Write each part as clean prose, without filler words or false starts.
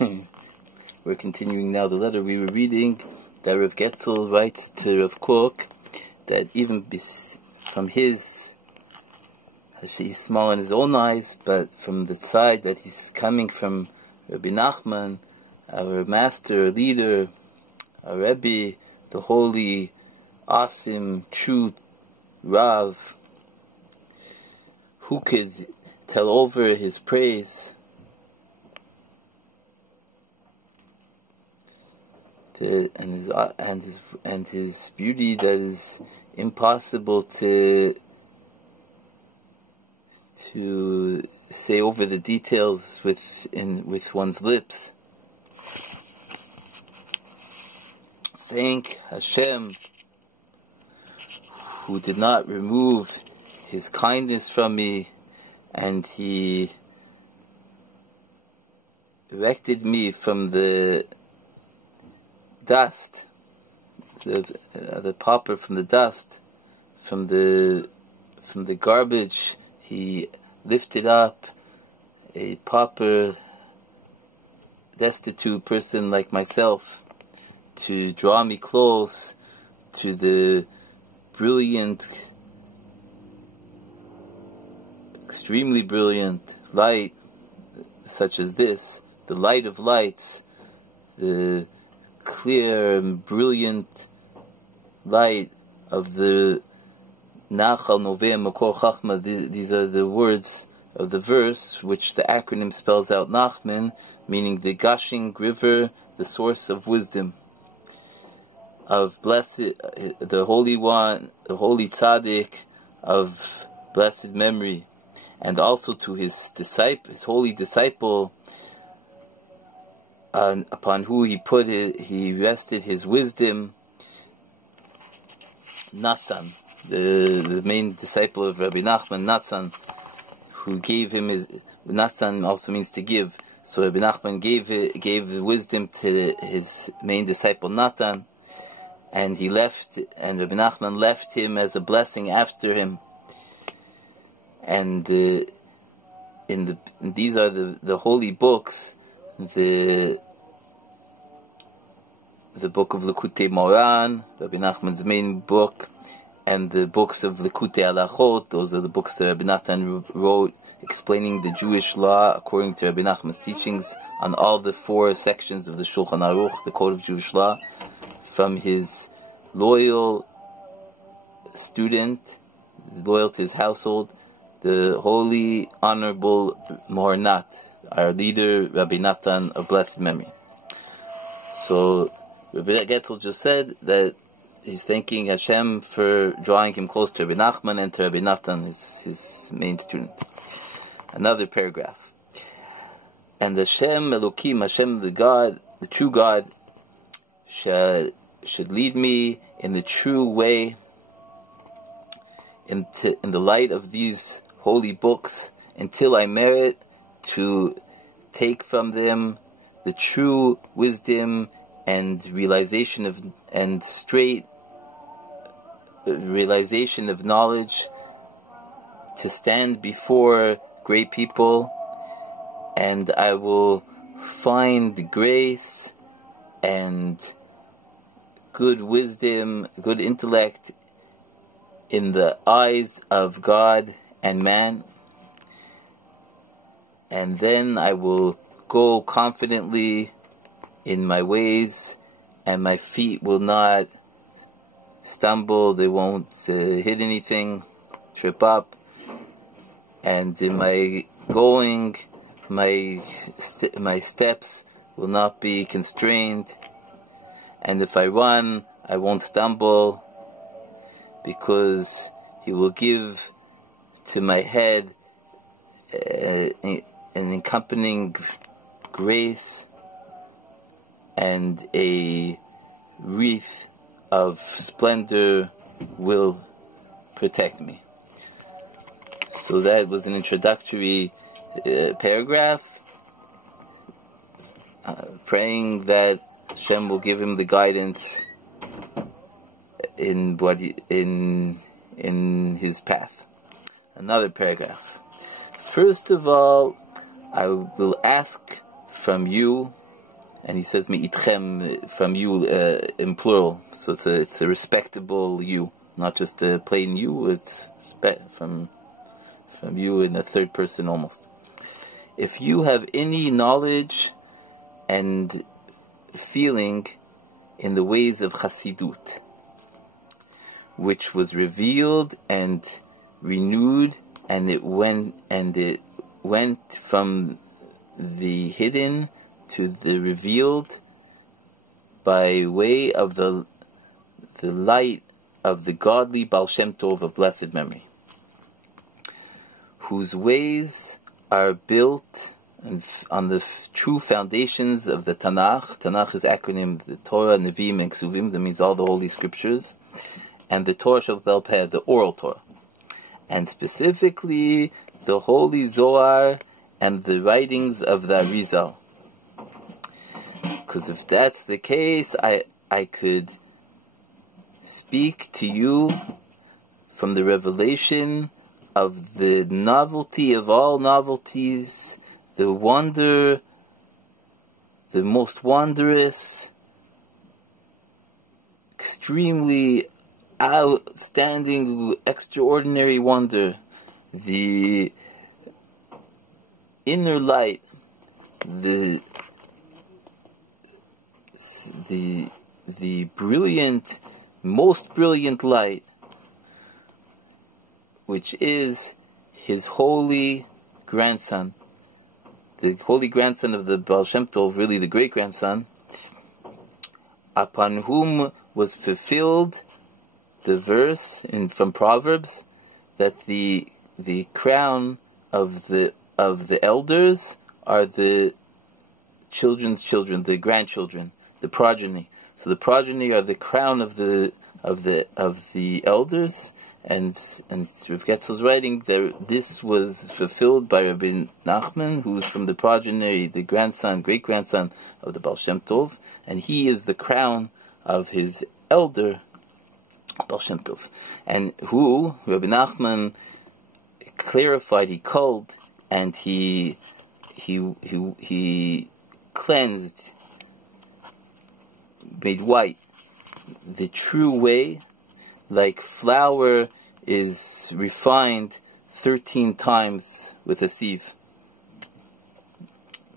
We're continuing now the letter we were reading that Reb Getzel writes to Rav Kook that even from his, he's small in his own eyes, but from the side that he's coming from Rabbi Nachman, our master, leader, our Rebbe, the holy, awesome, true Rav, who could tell over his praise, and his beauty that is impossible to say over the details with one's lips. Thank Hashem, who did not remove His kindness from me, and He erected me from the dust, the pauper from the dust, from the garbage. He lifted up a pauper, destitute person like myself to draw me close to the brilliant, extremely brilliant light such as this, the light of lights, the clear and brilliant light of the Nach Makor Chachma. These are the words of the verse, which the acronym spells out Nachman, meaning the gushing river, the source of wisdom, of blessed, the Holy One, the Holy Tzaddik of blessed memory, and also to his disciple, his holy disciple, upon who he rested his wisdom, Nachman, the main disciple of Rabbi Nachman, Nachman, who gave him his. Nachman also means to give. So Rabbi Nachman gave the wisdom to his main disciple Nachman, and Rabbi Nachman left him as a blessing after him. And these are the holy books, the book of Likutei Moran, Rabbi Nachman's main book, and the books of Likutei Alachot. Those are the books that Rabbi Nachman wrote, explaining the Jewish law according to Rabbi Nachman's teachings on all the 4 sections of the Shulchan Aruch, the Code of Jewish Law, from his loyal student, loyal to his household, the holy, honorable Mohornat, our leader, Rabbi Natan of blessed memory. So, Reb Getzel just said that he's thanking Hashem for drawing him close to Rabbi Nachman and to Rabbi Natan, his main student. Another paragraph. And Hashem Elokim, Hashem the God, the true God, should lead me in the true way, in the light of these holy books, until I merit to take from them the true wisdom and realization of straight realization of knowledge, to stand before great people, and I will find grace and good wisdom, good intellect in the eyes of God and man, and then I will go confidently in my ways, and my feet will not stumble, they won't hit anything, trip up, and in my going, my steps will not be constrained, and if I run, I won't stumble, because He will give to my head an accompanying grace and a wreath of splendor will protect me. So that was an introductory paragraph, praying that Hashem will give him the guidance in his path. Another paragraph. First of all, I will ask from you, and he says me'itchem, from you, in plural. So it's a respectable you, not just a plain you. It's from you in the third person almost. If you have any knowledge and feeling in the ways of Chassidut, which was revealed and renewed, and it went from the hidden to the revealed by way of the light of the godly Baal Shem Tov of blessed memory, whose ways are built on the true foundations of the Tanakh. Tanakh is acronym the Torah, Nevi'im, and Ksuvim. That means all the holy scriptures, and the Torah Shel Peh, the oral Torah, and specifically the Holy Zohar and the writings of the Arizal. Because if that's the case, I could speak to you from the revelation of the novelty of all novelties, the wonder, the most wondrous, extremely outstanding, extraordinary wonder, the inner light, the brilliant, most brilliant light, which is his holy grandson, the holy grandson of the Baal Shem Tov, really the great grandson, upon whom was fulfilled the verse from Proverbs that the crown of the elders are the children's children, the grandchildren, the progeny. So the progeny are the crown of the elders, and Reb Getzel's writing that this was fulfilled by Rabbi Nachman, who is from the progeny, the grandson, great grandson of the Baal Shem Tov, and he is the crown of his elder Baal Shem Tov, and who Rabbi Nachman clarified, he culled, and he cleansed, made white, the true way, like flour is refined 13 times with a sieve.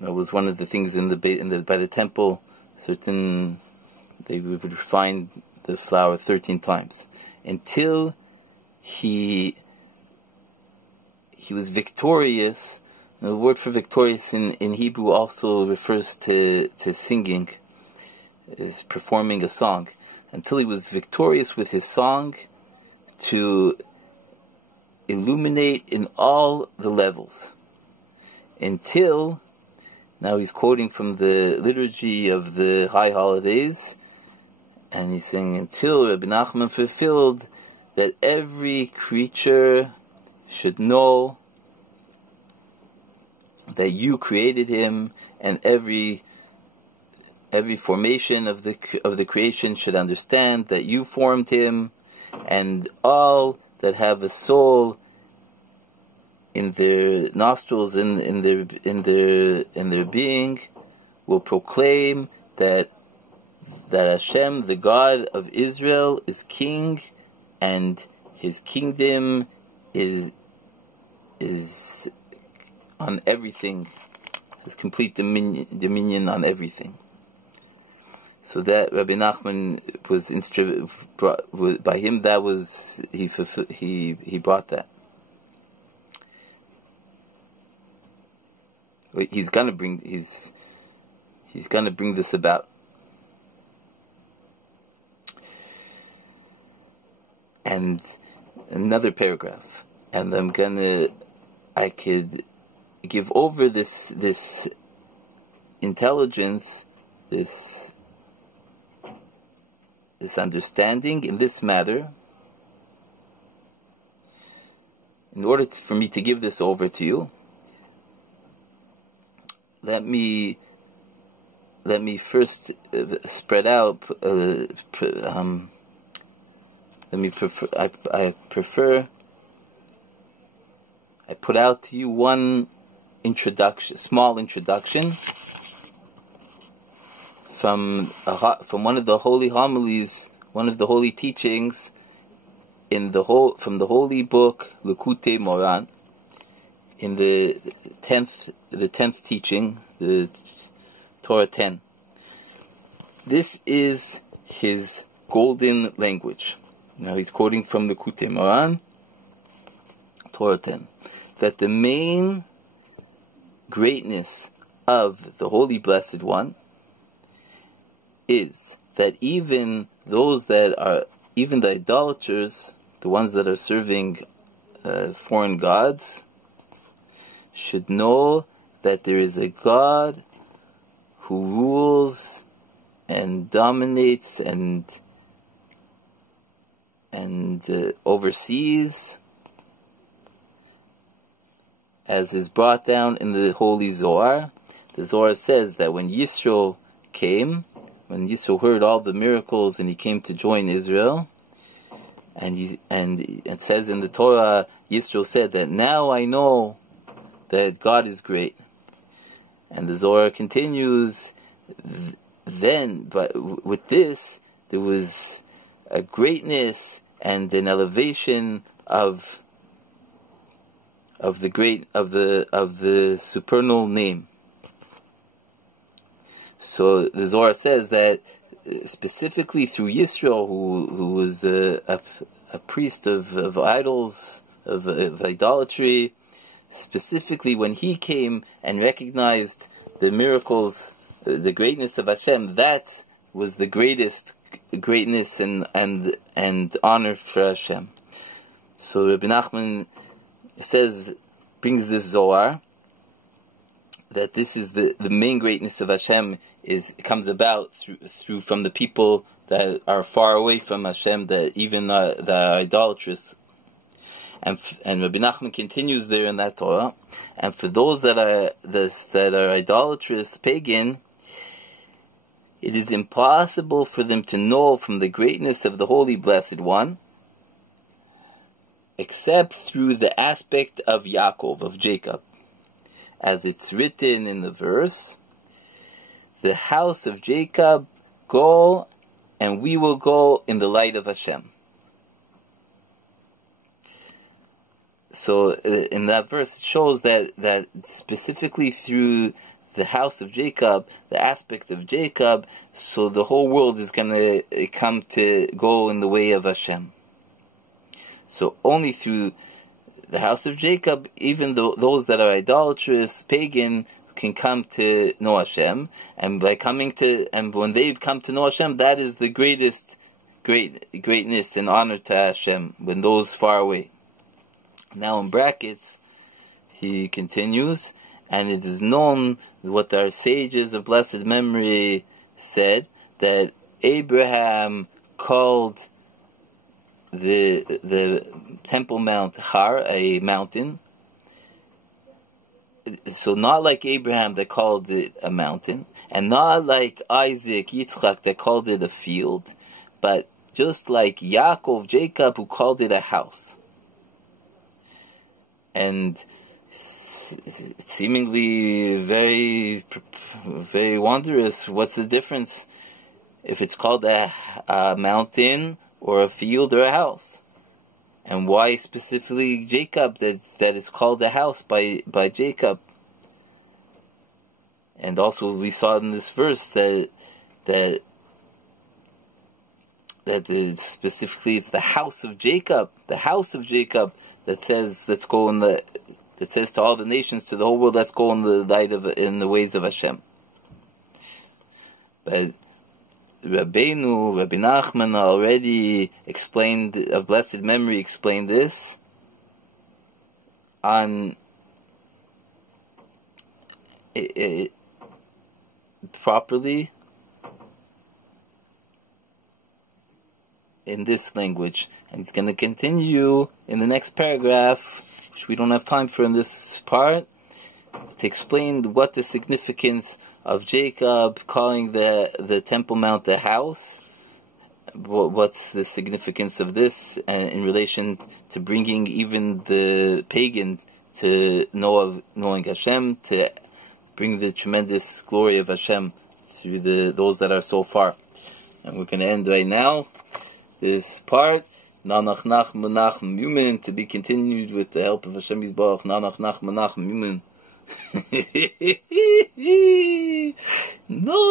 That was one of the things by the temple. They would refine the flour 13 times until he was victorious. The word for victorious in Hebrew also refers to singing, is performing a song. Until he was victorious with his song to illuminate in all the levels. Until, now he's quoting from the liturgy of the high holidays, and he's saying, until Rabbi Nachman fulfilled that every creature should know that you created him, and every formation of the creation should understand that you formed him, and all that have a soul in their nostrils, in their being, will proclaim that Hashem, the God of Israel, is king, and his kingdom is on everything, has complete dominion on everything. So that Rabbi Nachman was by him. That was he brought that. He's gonna bring this about. And another paragraph, and I could give over this intelligence, this understanding in this matter, in order for me to give this over to you. Let me first spread out. I put out to you one introduction, small introduction, from one of the holy homilies, one of the holy teachings from the holy book Likutei Moran, in the 10th teaching, the Torah 10. This is his golden language. Now he's quoting from the Likutei Moran, Torah 10, that the main greatness of the Holy Blessed One is that even the idolaters, the ones that are serving foreign gods, should know that there is a God who rules and dominates and oversees, as is brought down in the Holy Zohar. The Zohar says that when Yisro heard all the miracles and he came to join Israel, and it says in the Torah, Yisro said that now I know that God is great. And the Zohar continues, but with this there was a greatness and an elevation of the supernal name. So the Zohar says that specifically through Yisro, who was a priest of idols, of idolatry, specifically when he came and recognized the miracles, the greatness of Hashem, that was the greatest greatness and honor for Hashem. So Rabbi Nachman brings this Zohar, that this is the main greatness of Hashem comes about through from the people that are far away from Hashem, that even that are idolatrous. And Rabbi Nachman continues there in that Torah. And for those that are idolatrous, pagan, it is impossible for them to know from the greatness of the Holy Blessed One, except through the aspect of Yaakov, of Jacob. As it's written in the verse, the house of Jacob go, and we will go in the light of Hashem. So in that verse it shows that specifically through the house of Jacob, the aspect of Jacob, so the whole world is going to come to go in the way of Hashem. So only through the house of Jacob, even those that are idolatrous, pagan, can come to know Hashem, and when they come to know Hashem, that is the greatness and honor to Hashem, when those far away. Now in brackets, he continues, and it is known what our sages of blessed memory said, that Abraham called the Temple Mount Har, a mountain. So not like Abraham that called it a mountain, and not like Isaac, Yitzchak that called it a field, but just like Yaakov, Jacob, who called it a house. And seemingly very, very wondrous, what's the difference if it's called a mountain or a field or a house? And why specifically Jacob, that is called a house by Jacob? And also we saw in this verse that specifically it's the house of Jacob that says that says to all the nations, to the whole world, let's go in the ways of Hashem. But Rabbi Nachman already explained, of blessed memory, explained this on it properly in this language, and it's going to continue in the next paragraph, which we don't have time for in this part, to explain what the significance of Jacob calling the Temple Mount a house, what's the significance of this in relation to bringing even the pagan to knowing Hashem, to bring the tremendous glory of Hashem through those that are so far. And we're going to end right now this part. Nach, MeUman, to be continued with the help of Hashem Yisbarach. Nach, MeUman. No.